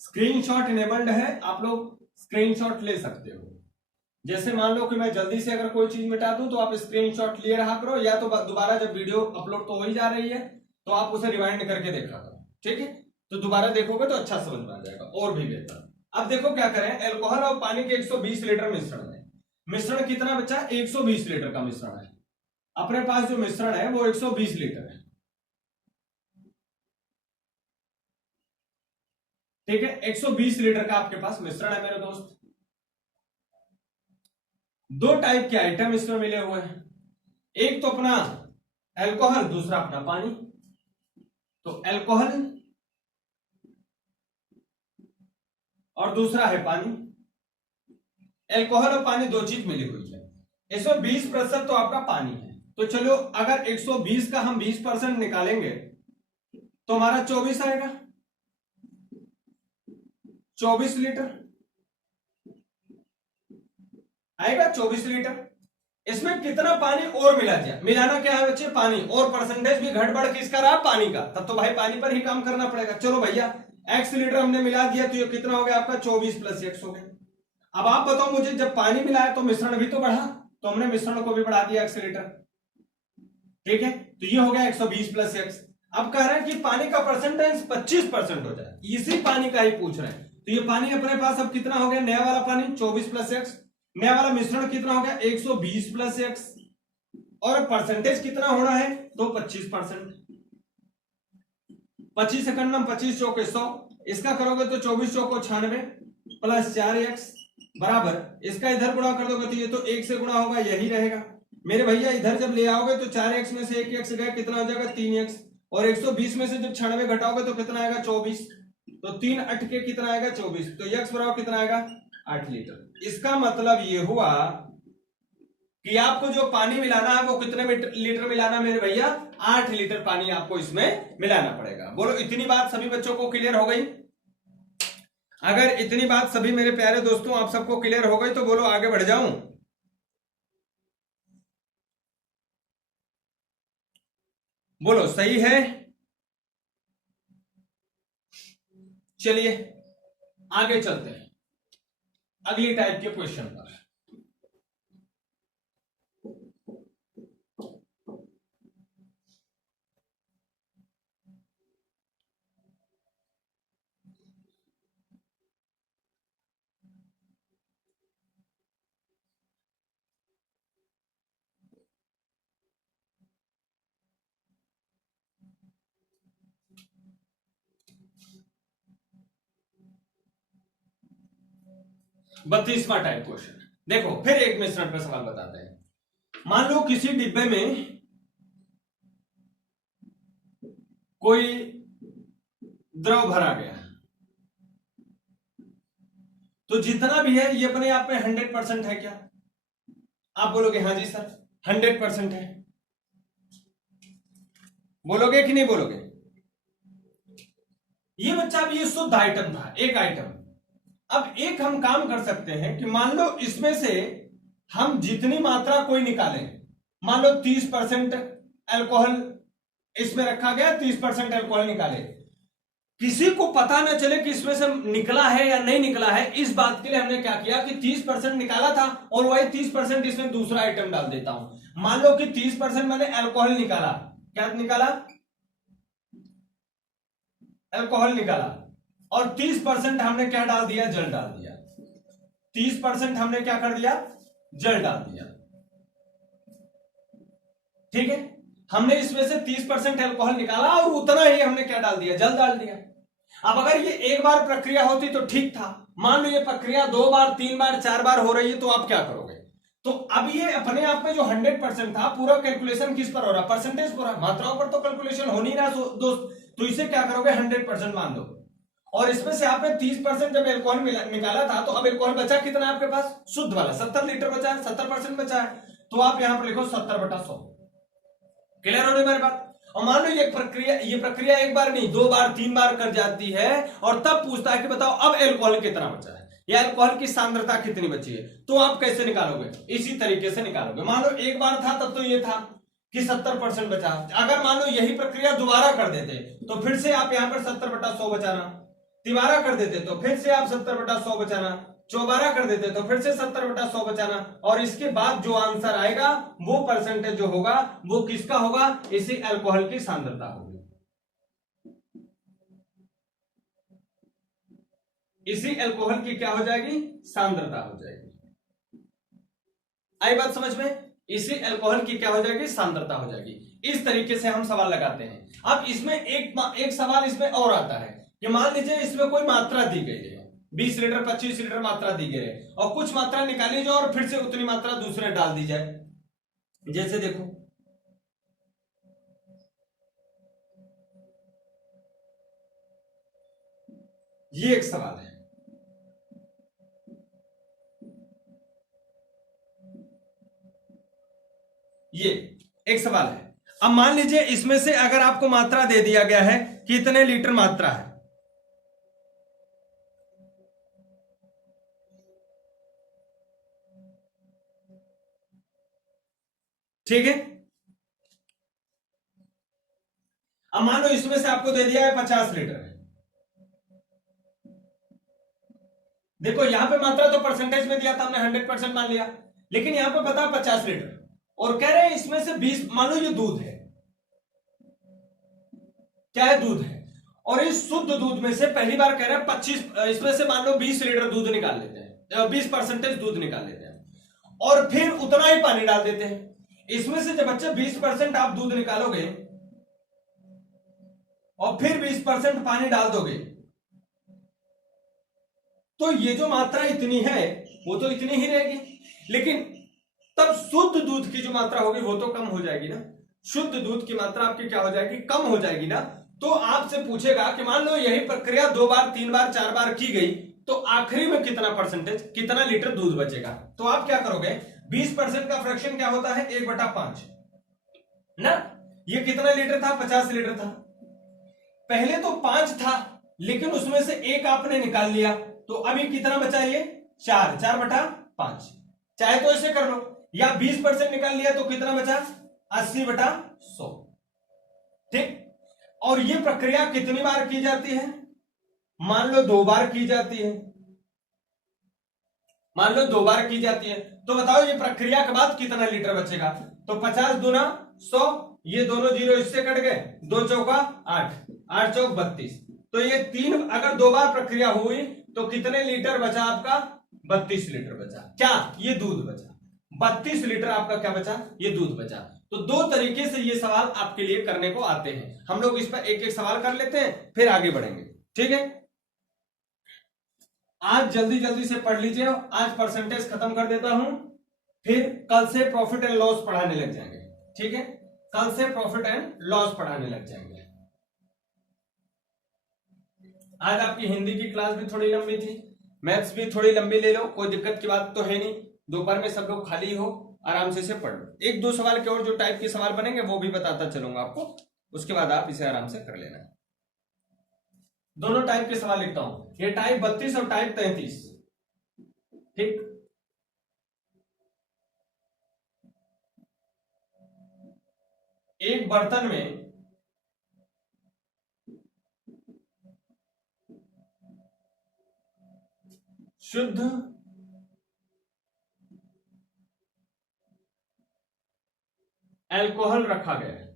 स्क्रीनशॉट इनेबल्ड है, आप लोग स्क्रीनशॉट ले सकते हो। जैसे मान लो कि मैं जल्दी से अगर कोई चीज मिटा दूं तो आप स्क्रीनशॉट लिए रहा करो, या तो दोबारा जब वीडियो अपलोड तो हो ही जा रही है तो आप उसे रिवाइंड करके देखा करो। ठीक है, तो दोबारा देखोगे तो अच्छा समझ में आ जाएगा और भी बेहतर। अब देखो क्या करें, अल्कोहल और पानी के 120 लीटर मिश्रण है। मिश्रण कितना बच्चा, 120 लीटर का मिश्रण है। अपने पास जो मिश्रण है वो 120 लीटर है। ठीक है, 120 लीटर का आपके पास मिश्रण है मेरे दोस्त। दो टाइप के आइटम इसमें मिले हुए हैं, एक तो अपना अल्कोहल, दूसरा अपना पानी। तो अल्कोहल और दूसरा है पानी। अल्कोहल और पानी दो चीज मिली हुई है। इसमें 20% तो आपका पानी है। तो चलो अगर 120 का हम 20% निकालेंगे तो हमारा 24 आएगा, 24 लीटर आएगा, 24 लीटर। इसमें कितना पानी और मिला जाए, मिलाना क्या है बच्चे, पानी। और परसेंटेज भी घट बढ़ किसका रहा, पानी का। तब तो भाई पानी पर ही काम करना पड़ेगा। चलो भैया, x लीटर हमने मिला दिया तो ये कितना हो गया आपका, 24 + x हो गया। अब आप बताओ मुझे, जब पानी मिलाया तो मिश्रण भी तो बढ़ा, तो हमने मिश्रण को भी बढ़ा दिया x लीटर। ठीक है, तो ये हो गया 120 + x। अब कह रहे हैं कि पानी का परसेंटेज 25% हो जाए, इसी पानी का ही पूछ रहे हैं। तो ये पानी अपने पास अब कितना हो गया, नया वाला पानी 24 + x। नया वाला मिश्रण कितना हो गया 120 प्लस एक्स, और परसेंटेज कितना होना है तो 25%। 25 सेकंड में 25 चौके 100, इसका करोगे तो 24 चौको 96 प्लस 4x बराबर, इसका इधर गुणा कर दोगे तो ये तो 1 से गुणा होगा, यही रहेगा मेरे भैया। इधर जब ले आओगे तो 4x में से 1x गया, कितना हो जाएगा 3x, और 120 में से जब 96 घटाओगे तो कितना आएगा 24, तो 3 8 के कितना आएगा 24, तो x बराबर कितना आएगा 8 लीटर। इसका मतलब ये हुआ कि आपको जो पानी मिलाना है वो कितने लीटर मिलाना मेरे भैया, 8 लीटर पानी आपको इसमें मिलाना पड़ेगा। बोलो इतनी बात सभी बच्चों को क्लियर हो गई? अगर इतनी बात सभी मेरे प्यारे दोस्तों आप सबको क्लियर हो गई तो बोलो आगे बढ़ जाऊं। बोलो सही है? चलिए आगे चलते हैं अगली टाइप के क्वेश्चन पर। बत्तीसवां टाइप क्वेश्चन, देखो फिर एक मिश्रण पर सवाल बताते हैं। मान लो किसी डिब्बे में कोई द्रव भरा गया, तो जितना भी है ये अपने आप में 100% है क्या? आप बोलोगे हाँ जी सर 100% है, बोलोगे कि नहीं बोलोगे? ये बच्चा अब ये शुद्ध आइटम था, एक आइटम। अब एक हम काम कर सकते हैं कि मान लो इसमें से हम जितनी मात्रा कोई निकालें, मान लो 30% अल्कोहल इसमें रखा गया, 30% अल्कोहल निकाले, किसी को पता न चले कि इसमें से निकला है या नहीं निकला है। इस बात के लिए हमने क्या किया कि 30% निकाला था और वही 30% इसमें दूसरा आइटम डाल देता हूं। मान लो कि 30% मैंने अल्कोहल निकाला, क्या निकाला? अल्कोहल निकाला, और 30% हमने क्या डाल दिया? जल डाल दिया। 30% हमने क्या कर दिया? जल डाल दिया। ठीक है, हमने इसमें से 30% अल्कोहल निकाला और उतना ही हमने क्या डाल दिया? जल डाल दिया। अब अगर ये एक बार प्रक्रिया होती तो ठीक था, मान लो ये प्रक्रिया 2 बार 3 बार 4 बार हो रही है, तो आप क्या करोगे? तो अब ये अपने आप में जो 100% था, पूरा कैलकुलेशन किस पर हो रहा? परसेंटेज पर, मात्राओं पर तो कैलकुलेशन हो नहीं रहा दोस्त, तो इसे क्या करोगे? 100% मान दो। और इसमें से आपने 30% जब अल्कोहल निकाला था, तो अब अल्कोहल बचा कितना आपके पास? शुद्ध वाला 70 लीटर बचा है, 70% बचा है, तो आप यहां पर लिखो 70/100। क्लियर हो रही मेरी बात? और मान लो ये प्रक्रिया एक बार नहीं 2 बार 3 बार कर जाती है, और तब पूछता है कि बताओ अब अल्कोहल कितना बचा है या अल्कोहल की सांद्रता कितनी बची है, तो आप कैसे निकालोगे? इसी तरीके से निकालोगे। मान लो एक बार था तब तो ये था कि 70% बचा, अगर मान लो यही प्रक्रिया दोबारा कर देते तो फिर से आप यहां पर 70/100 बचाना, तिबारा कर देते तो फिर से आप 70/100 बचाना, चौबारा कर देते तो फिर से 70/100 बचाना, और इसके बाद जो आंसर आएगा वो परसेंटेज जो होगा वो किसका होगा? इसी अल्कोहल की सांद्रता होगी। इसी अल्कोहल की क्या हो जाएगी? सांद्रता हो जाएगी। आई बात समझ में? इसी अल्कोहल की क्या हो जाएगी? सांद्रता हो जाएगी। इस तरीके से हम सवाल लगाते हैं। अब इसमें एक सवाल इसमें और आता है कि मान लीजिए इसमें कोई मात्रा दी गई है, 20 लीटर 25 लीटर मात्रा दी गई है, और कुछ मात्रा निकाली जाए और फिर से उतनी मात्रा दूसरे डाल दी जाए। जैसे देखो ये एक सवाल है, ये एक सवाल है। अब मान लीजिए इसमें से अगर आपको मात्रा दे दिया गया है कि इतने लीटर मात्रा है, ठीक है। अब मान लो इसमें से आपको दे दिया है 50 लीटर। देखो यहां पे मात्रा तो परसेंटेज में दिया था हमने, 100% मान लिया, लेकिन यहां पे बता 50 लीटर, और कह रहे हैं इसमें से 20, मान लो ये दूध है, क्या है? दूध है, और इस शुद्ध दूध में से पहली बार कह रहे हैं 25, इसमें से मान लो 20 लीटर दूध निकाल लेते हैं, 20% दूध निकाल लेते हैं। और फिर उतना ही पानी डाल देते हैं। इसमें से जब बच्चे 20% आप दूध निकालोगे और फिर 20% पानी डाल दोगे, तो ये जो मात्रा इतनी है वो तो इतनी ही रहेगी, लेकिन तब शुद्ध दूध की जो मात्रा होगी वो तो कम हो जाएगी ना। शुद्ध दूध की मात्रा आपकी क्या हो जाएगी, कम हो जाएगी ना। तो आपसे पूछेगा कि मान लो यही प्रक्रिया 2 बार 3 बार 4 बार की गई, तो आखिरी में कितना परसेंटेज, कितना लीटर दूध बचेगा। तो आप क्या करोगे, 20% का फ्रैक्शन क्या होता है, 1/5 ना। ये कितना लीटर था, 50 लीटर था। पहले तो 5 था, लेकिन उसमें से एक आपने निकाल लिया, तो अभी कितना बचा, ये 4/5। चाहे तो ऐसे कर लो, या 20% निकाल लिया तो कितना बचा, 80/100। ठीक। और ये प्रक्रिया कितनी बार की जाती है, मान लो 2 बार की जाती है। मान लो 2 बार की जाती है, तो बताओ ये प्रक्रिया के बाद कितना लीटर बचेगा। तो 50 दूना 100, ये दोनों जीरो इससे कट गए, 2 चौका 8, 8 चौक 32। तो ये 3 अगर 2 बार प्रक्रिया हुई तो कितने लीटर बचा आपका, 32 लीटर बचा। क्या, ये दूध बचा, 32 लीटर आपका क्या बचा, ये दूध बचा। तो 2 तरीके से ये सवाल आपके लिए करने को आते हैं। हम लोग इस पर एक एक सवाल कर लेते हैं, फिर आगे बढ़ेंगे। ठीक है, आज जल्दी जल्दी से पढ़ लीजिए, आज परसेंटेज खत्म कर देता हूं, फिर कल से प्रॉफिट एंड लॉस पढ़ाने लग जाएंगे। ठीक है, कल से प्रॉफिट एंड लॉस पढ़ाने लग जाएंगे। आज आपकी हिंदी की क्लास भी थोड़ी लंबी थी, मैथ्स भी थोड़ी लंबी ले लो, कोई दिक्कत की बात तो है नहीं। दोपहर में सब लोग खाली हो, आराम से पढ़ लो। 1-2 सवाल के और जो टाइप के सवाल बनेंगे वो भी बताता चलूंगा आपको, उसके बाद आप इसे आराम से कर लेना। दोनों टाइप के सवाल लिखता हूं, ये टाइप 32 और टाइप 33। ठीक, एक बर्तन में शुद्ध अल्कोहल रखा गया है।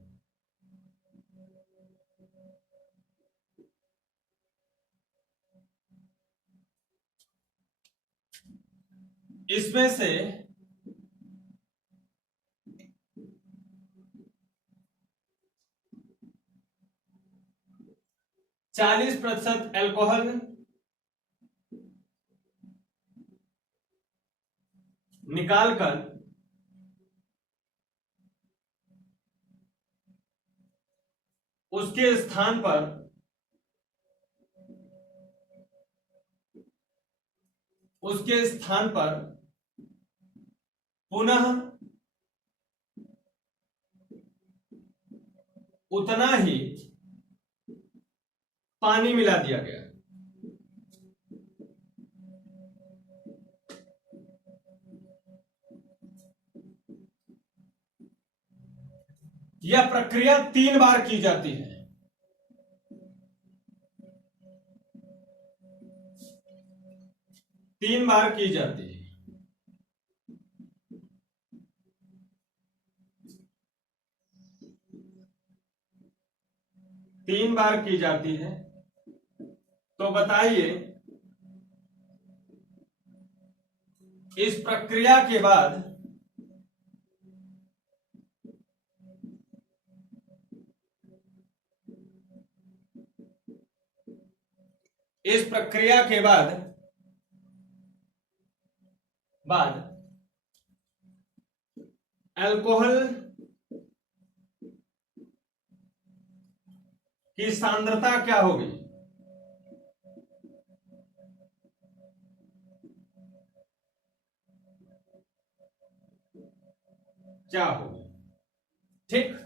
इसमें से 40% अल्कोहल निकालकर उसके स्थान पर पुनः उतना ही पानी मिला दिया गया। यह प्रक्रिया 3 बार की जाती है। तीन बार की जाती है। तीन बार की जाती है। तो बताइए, इस प्रक्रिया के बाद अल्कोहल की सांद्रता क्या होगी, क्या होगी। ठीक,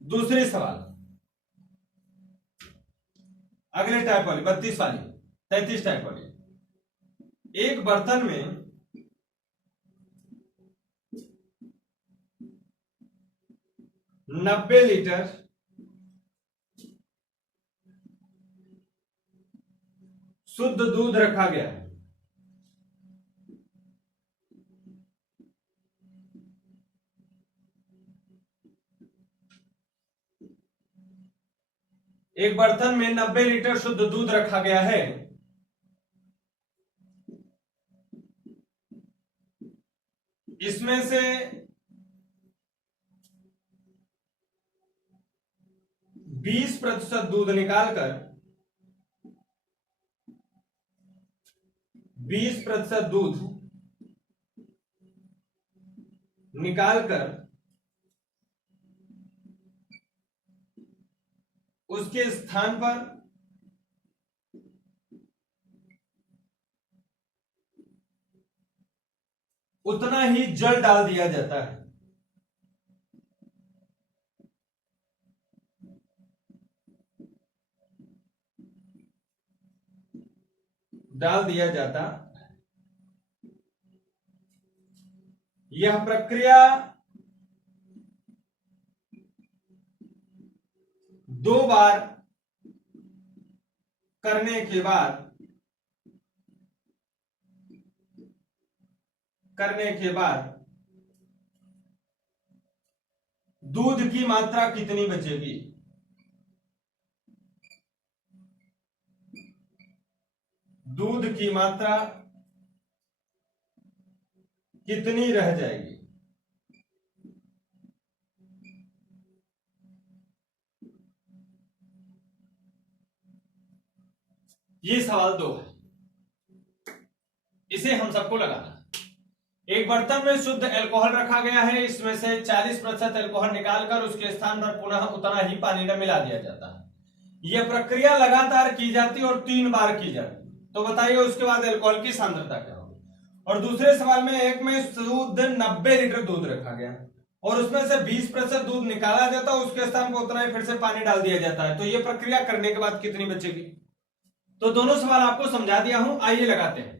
दूसरे सवाल, अगले टाइप वाली 32 वाली 33 टाइप वाली। एक बर्तन में 90 लीटर शुद्ध दूध रखा गया है। एक बर्तन में 90 लीटर शुद्ध दूध रखा गया है। इसमें से 20% दूध निकालकर 20% दूध निकालकर उसके स्थान पर उतना ही जल डाल दिया जाता है। डाल दिया जाता। यह प्रक्रिया 2 बार करने के बाद दूध की मात्रा कितनी बचेगी? दूध की मात्रा कितनी रह जाएगी? ये सवाल 2 है, इसे हम सबको लगाना। एक बर्तन में शुद्ध अल्कोहल रखा गया है, इसमें से 40% अल्कोहल निकालकर उसके स्थान पर पुनः उतना ही पानी में मिला दिया जाता है। यह प्रक्रिया लगातार की जाती है और 3 बार की जाती है। तो बताइए उसके बाद अल्कोहल की सांद्रता क्या होगी? और दूसरे सवाल में एक में शुद्ध 90 लीटर दूध रखा गया और उसमें से 20% दूध निकाला जाता है, उसके स्थान पर उतना ही फिर से पानी डाल दिया जाता है। तो यह प्रक्रिया करने के बाद कितनी बचेगी? तो दोनों सवाल आपको समझा दिया हूं, आइए लगाते हैं।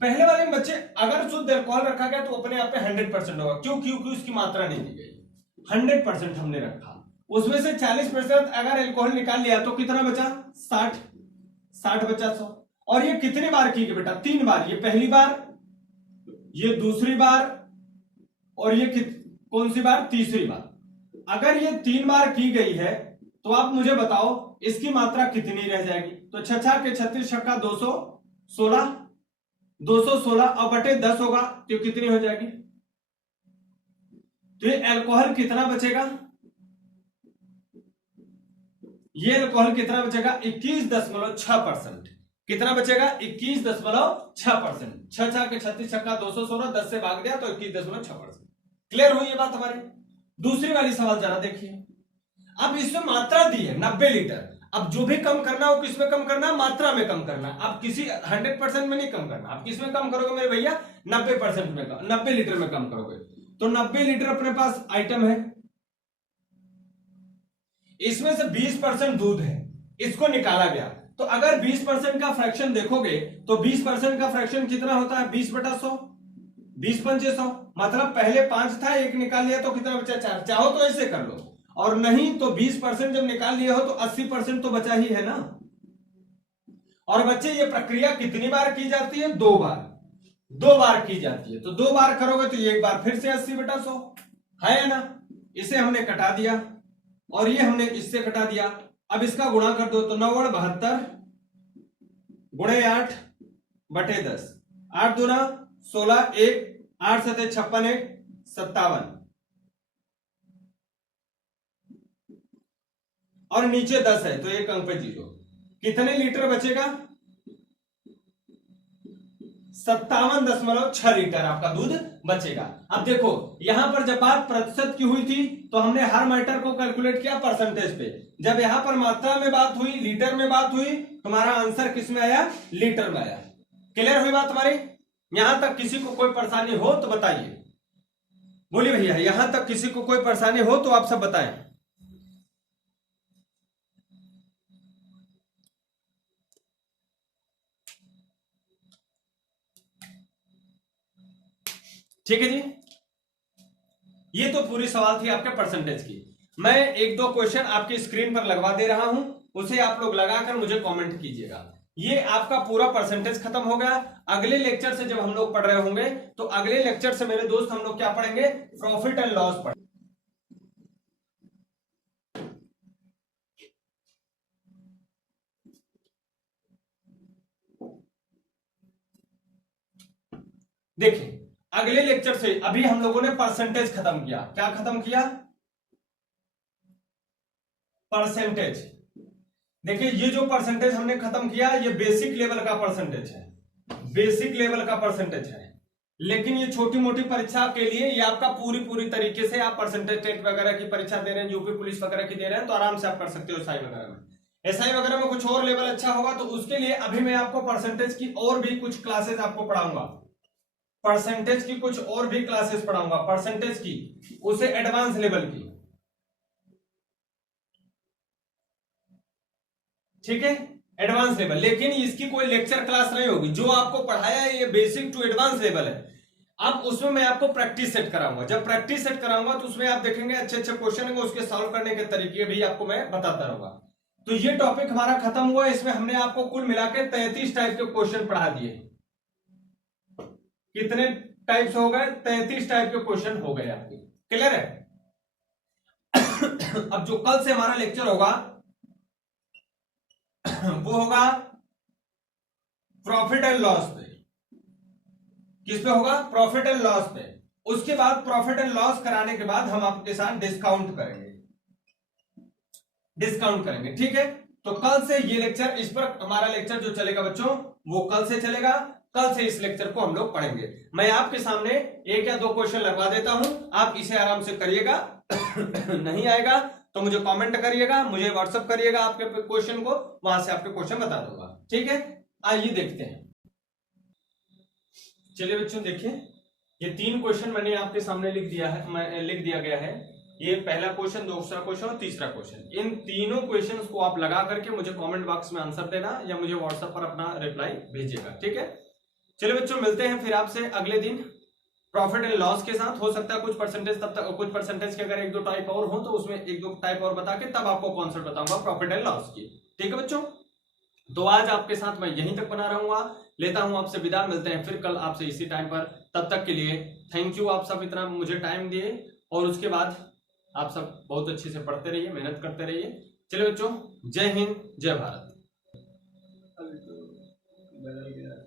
पहले वाले में बच्चे अगर शुद्ध अल्कोहल रखा गया तो अपने आप पे 100% होगा। क्यों? क्योंकि उसकी मात्रा नहीं दी गई। 100% हमने रखा, उसमें से 40% अगर अल्कोहल निकाल लिया तो कितना बचा? 60 बचा 100। और ये कितनी बार की गई बेटा? 3 बार। ये पहली बार, ये दूसरी बार और ये कौन सी बार? तीसरी बार। अगर ये 3 बार की गई है तो आप मुझे बताओ इसकी मात्रा कितनी रह जाएगी? तो 6 के 36 छक्का 216, 216 और बटे 10 होगा तो कितनी हो जाएगी? तो ये अल्कोहल कितना बचेगा? ये अल्कोहल कितना बचेगा? 21.6%। कितना बचेगा? 21.6%। 6 के 36 छक्का 216, 10 से भाग दिया तो 21.6%। क्लियर हुई ये बात हमारी? दूसरी वाली सवाल जरा देखिए। अब इसमें मात्रा दी है 90 लीटर। अब जो भी कम करना हो किसमें कम करना? मात्रा में कम करना। अब किसी 100% में नहीं कम करना। अब किसमें कम करोगे मेरे भैया? 90% में, 90 लीटर में कम करोगे। तो 90 लीटर अपने पास आइटम है, इसमें से 20% दूध है, इसको निकाला गया। तो अगर 20% का फ्रैक्शन देखोगे तो 20% का फ्रैक्शन कितना होता है? 20/100, 20×500। मतलब पहले 5 था, 1 निकाल लिया तो कितना बचा? 4। चाहो तो ऐसे कर लो, और नहीं तो 20% जब निकाल लिया हो तो 80% तो बचा ही है ना। और बच्चे ये प्रक्रिया कितनी बार की जाती है? 2 बार। 2 बार की जाती है। तो 2 बार करोगे तो एक बार फिर से 80/100 है ना। इसे हमने कटा दिया और ये हमने इससे कटा दिया। अब इसका गुणा कर दो तो 9 72 गुणे 8/10, 8 दूना 16, 1 8 7 56, 1 57 और नीचे 10 है तो एक अंक पे 0। कितने लीटर बचेगा? 57.6 लीटर आपका दूध बचेगा। अब देखो यहां पर जब बात प्रतिशत की हुई थी तो हमने हर मैटर को कैलकुलेट किया परसेंटेज पे। जब यहां पर मात्रा में बात हुई, लीटर में बात हुई, तुम्हारा आंसर किस में आया? लीटर में आया। क्लियर हुई बात हमारी? यहां तक किसी को कोई परेशानी हो तो बताइए। बोलिए भैया, यहां तक किसी को कोई परेशानी हो तो आप सब बताएं। ठीक है जी, ये तो पूरी सवाल थी आपके परसेंटेज की। मैं 1-2 क्वेश्चन आपकी स्क्रीन पर लगवा दे रहा हूं, उसे आप लोग लगाकर मुझे कमेंट कीजिएगा। ये आपका पूरा परसेंटेज खत्म हो गया। अगले लेक्चर से जब हम लोग पढ़ रहे होंगे तो अगले लेक्चर से मेरे दोस्त हम लोग क्या पढ़ेंगे? प्रॉफिट एंड लॉस पढ़ेंगे। देखिए अगले लेक्चर से अभी हम लोगों ने परसेंटेज खत्म किया। क्या खत्म किया? परसेंटेज। देखिए ये जो परसेंटेज हमने खत्म किया ये बेसिक लेवल का परसेंटेज है, बेसिक लेवल का परसेंटेज है। लेकिन ये छोटी मोटी परीक्षा के लिए ये आपका पूरी तरीके से आप परसेंटेज टेट वगैरह की परीक्षा दे रहे हैं, यूपी पुलिस वगैरह की दे रहे हैं, तो आराम से आप कर सकते हो। एसआई वगैरह में, एसआई वगैरह में कुछ और लेवल अच्छा होगा तो उसके लिए अभी मैं आपको परसेंटेज की और भी कुछ क्लासेस आपको पढ़ाऊंगा, परसेंटेज की कुछ और भी क्लासेस पढ़ाऊंगा, परसेंटेज की, उसे एडवांस लेवल की। ठीक है, एडवांस लेवल। लेकिन इसकी कोई लेक्चर क्लास नहीं होगी, जो आपको पढ़ाया है ये बेसिक टू एडवांस लेवल है। अब उसमें मैं आपको प्रैक्टिस सेट कराऊंगा, जब प्रैक्टिस सेट कराऊंगा तो उसमें आप देखेंगे अच्छे अच्छे क्वेश्चन होंगे, उसके सॉल्व करने के तरीके भी आपको मैं बताता रहूंगा। तो ये टॉपिक हमारा खत्म हुआ, इसमें हमने आपको कुल मिलाकर 33 टाइप के क्वेश्चन पढ़ा दिए। कितने टाइप्स हो गए? 33 टाइप के क्वेश्चन हो गए आपके। क्लियर है? अब जो कल से हमारा लेक्चर होगा वो होगा प्रॉफिट एंड लॉस पे। किस पे होगा? प्रॉफिट एंड लॉस पे। उसके बाद प्रॉफिट एंड लॉस कराने के बाद हम आपके साथ डिस्काउंट करेंगे, डिस्काउंट करेंगे। ठीक है, तो कल से ये लेक्चर, इस पर हमारा लेक्चर जो चलेगा बच्चों वो कल से चलेगा। कल से इस लेक्चर को हम लोग पढ़ेंगे। मैं आपके सामने एक या दो क्वेश्चन लगवा देता हूं, आप इसे आराम से करिएगा। नहीं आएगा तो मुझे कमेंट करिएगा, मुझे व्हाट्सअप करिएगा आपके क्वेश्चन को, वहां से आपके क्वेश्चन बता दूंगा। ठीक है, आइए देखते हैं। चलिए बच्चों देखिए, ये 3 क्वेश्चन मैंने आपके सामने लिख दिया है, मैं लिख दिया गया है। ये पहला क्वेश्चन, दूसरा क्वेश्चन और तीसरा क्वेश्चन। इन तीनों क्वेश्चंस को आप लगा करके मुझे कमेंट बॉक्स में आंसर देना या मुझे व्हाट्सएप पर अपना रिप्लाई भेजिएगा। ठीक है, चलिए बच्चों मिलते हैं फिर आपसे अगले दिन प्रॉफिट एंड लॉस के साथ। हो सकता है कुछ परसेंटेज, तब तक कुछ परसेंटेज के अगर एक दो टाइप और हो तो उसमें एक दो टाइप और बता के तब आपको कॉन्सेप्ट बताऊंगा प्रॉफिट एंड लॉस की। ठीक है बच्चों, तो आज आपके साथ मैं यहीं तक बना रहूंगा, लेता हूं आपसे विदा। मिलते हैं फिर कल आपसे इसी टाइम पर। तब तक के लिए थैंक यू, आप सब इतना मुझे टाइम दिए। और उसके बाद आप सब बहुत अच्छे से पढ़ते रहिए, मेहनत करते रहिए। चलिए बच्चों, जय हिंद, जय भारत। अभी तो बदल गया।